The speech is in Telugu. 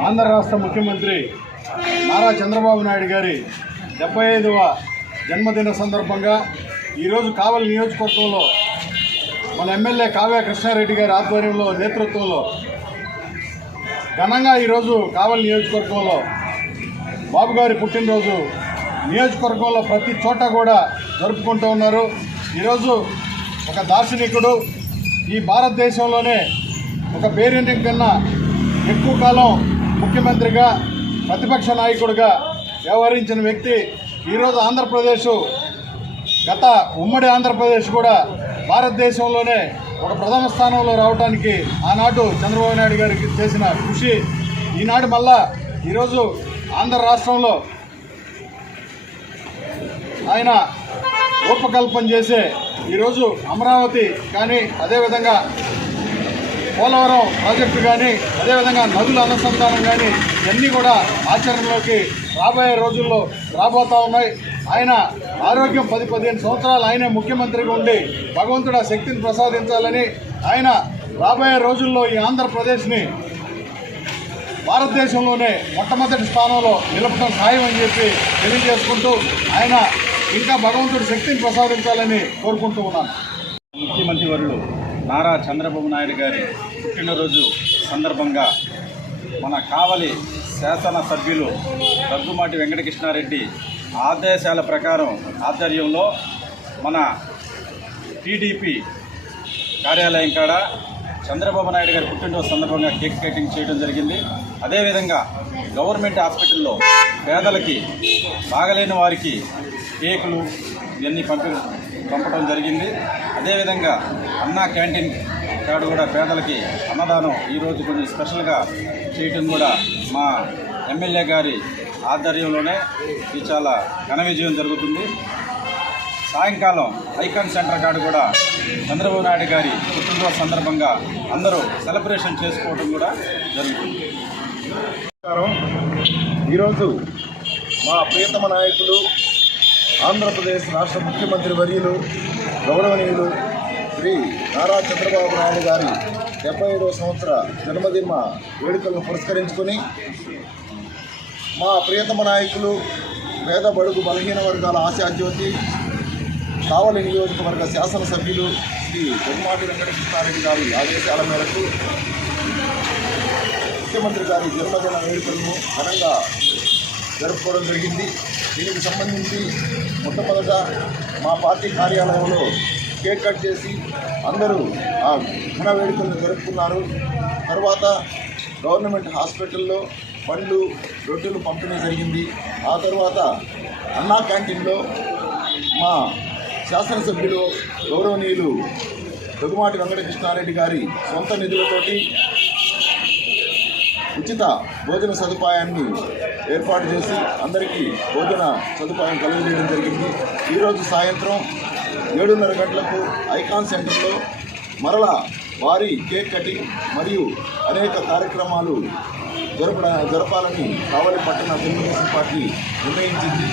ఆంధ్ర రాష్ట్ర ముఖ్యమంత్రి నారా చంద్రబాబు నాయుడు గారి డెబ్బై ఐదవ జన్మదిన సందర్భంగా ఈరోజు కావలి నియోజకవర్గంలో మన ఎమ్మెల్యే కావ్య కృష్ణారెడ్డి గారి ఆధ్వర్యంలో నేతృత్వంలో ఘనంగా ఈరోజు కావలి నియోజకవర్గంలో బాబు గారి పుట్టినరోజు నియోజకవర్గంలో ప్రతి చోట కూడా జరుపుకుంటూ ఉన్నారు. ఈరోజు ఒక దార్శనికుడు ఈ భారతదేశంలోనే ఒక పేరెంటింగ్ కన్నా ఎక్కువ కాలం ముఖ్యమంత్రిగా ప్రతిపక్ష నాయకుడిగా వ్యవహరించిన వ్యక్తి ఈరోజు ఆంధ్రప్రదేశ్ గత ఉమ్మడి ఆంధ్రప్రదేశ్ కూడా భారతదేశంలోనే ఒక ప్రథమ స్థానంలో రావడానికి ఆనాడు చంద్రబాబు నాయుడు గారికి చేసిన కృషి. ఈనాడు మళ్ళా ఈరోజు ఆంధ్ర రాష్ట్రంలో ఆయన రూపకల్పన చేసే ఈరోజు అమరావతి కానీ అదేవిధంగా పోలవరం ప్రాజెక్టు కానీ అదేవిధంగా నదుల అనుసంధానం కానీ ఇవన్నీ కూడా ఆచరణలోకి రాబోయే రోజుల్లో రాబోతా ఉన్నాయి. ఆయన ఆరోగ్యం పది పదిహేను సంవత్సరాలు ఆయనే ముఖ్యమంత్రిగా ఉండి భగవంతుడు శక్తిని ప్రసాదించాలని ఆయన రాబోయే రోజుల్లో ఈ ఆంధ్రప్రదేశ్ని భారతదేశంలోనే మొట్టమొదటి స్థానంలో నిలపడం ఖాయం అని చెప్పి తెలియజేసుకుంటూ ఆయన ఇంకా భగవంతుడి శక్తిని ప్రసాదించాలని కోరుకుంటూ ఉన్నాను. ముఖ్యమంత్రి వర్యులు నారా చంద్రబాబు నాయుడు గారి పుట్టినరోజు సందర్భంగా మన కావలి శాసన సభ్యులు దగ్గుమాటి వెంకటకృష్ణారెడ్డి ఆదేశాల ప్రకారం ఆధ్వర్యంలో మన టీడీపీ కార్యాలయం కాడ చంద్రబాబు నాయుడు గారి పుట్టినరోజు సందర్భంగా కేక్ కటింగ్ చేయడం జరిగింది. అదేవిధంగా గవర్నమెంట్ హాస్పిటల్లో పేదలకి బాగలేని వారికి కేకులు ఇవన్నీ పంపి పంపడం జరిగింది. అదేవిధంగా అన్నా క్యాంటీన్ కాడు కూడా పేదలకి అన్నదానం ఈరోజు కొంచెం స్పెషల్గా చేయటం కూడా మా ఎమ్మెల్యే గారి ఆధ్వర్యంలోనే ఇది చాలా ఘన విజయం జరుగుతుంది. సాయంకాలం ఐకాన్ సెంటర్ కాడు కూడా చంద్రబాబు నాయుడు గారి పుట్టినరోజు సందర్భంగా అందరూ సెలబ్రేషన్ చేసుకోవడం కూడా జరుగుతుంది. ఈరోజు మా ప్రియతమ నాయకులు ఆంధ్రప్రదేశ్ రాష్ట్ర ముఖ్యమంత్రి వర్యులు గౌరవనీయులు శ్రీ నారా చంద్రబాబు నాయుడు గారి డెబ్బై ఐదవ సంవత్సర జన్మదిన వేడుకలను పురస్కరించుకొని మా ప్రియతమ నాయకులు పేద బడుగు బలహీన వర్గాల ఆశాజ్యోతి కావలి నియోజకవర్గ శాసనసభ్యులు శ్రీ బొమ్మాటి వెంకటకృష్ణారెడ్డి గారి ఆదేశాల మేరకు ముఖ్యమంత్రి గారి జన్మదిన వేడుకలను ఘనంగా జరుపుకోవడం జరిగింది. దీనికి సంబంధించి మొట్టమొదట మా పార్టీ కార్యాలయంలో కేక్ కట్ చేసి అందరూ ఆ ఘన వేడుకలను జరుపుకున్నారు. తర్వాత గవర్నమెంట్ హాస్పిటల్లో పండ్లు రొట్టెలు పంపిణీ జరిగింది. ఆ తర్వాత అన్నా క్యాంటీన్లో మా శాసనసభ్యులు గౌరవనీయులు దగ్గుమాటి వెంకటకృష్ణారెడ్డి గారి సొంత నిధులతోటి ఉచిత భోజన సదుపాయాన్ని ఏర్పాటు చేసి అందరికీ భోజన సదుపాయం కలుగజేయడం జరిగింది. ఈరోజు సాయంత్రం ఏడున్నర గంటలకు ఐకాన్ సెంటర్లో మరలా వారి కేక్ కటింగ్ మరియు అనేక కార్యక్రమాలు జరపడ జరపాలని కావలి పట్టణ తెలుగుదేశం పార్టీ నిర్ణయించింది.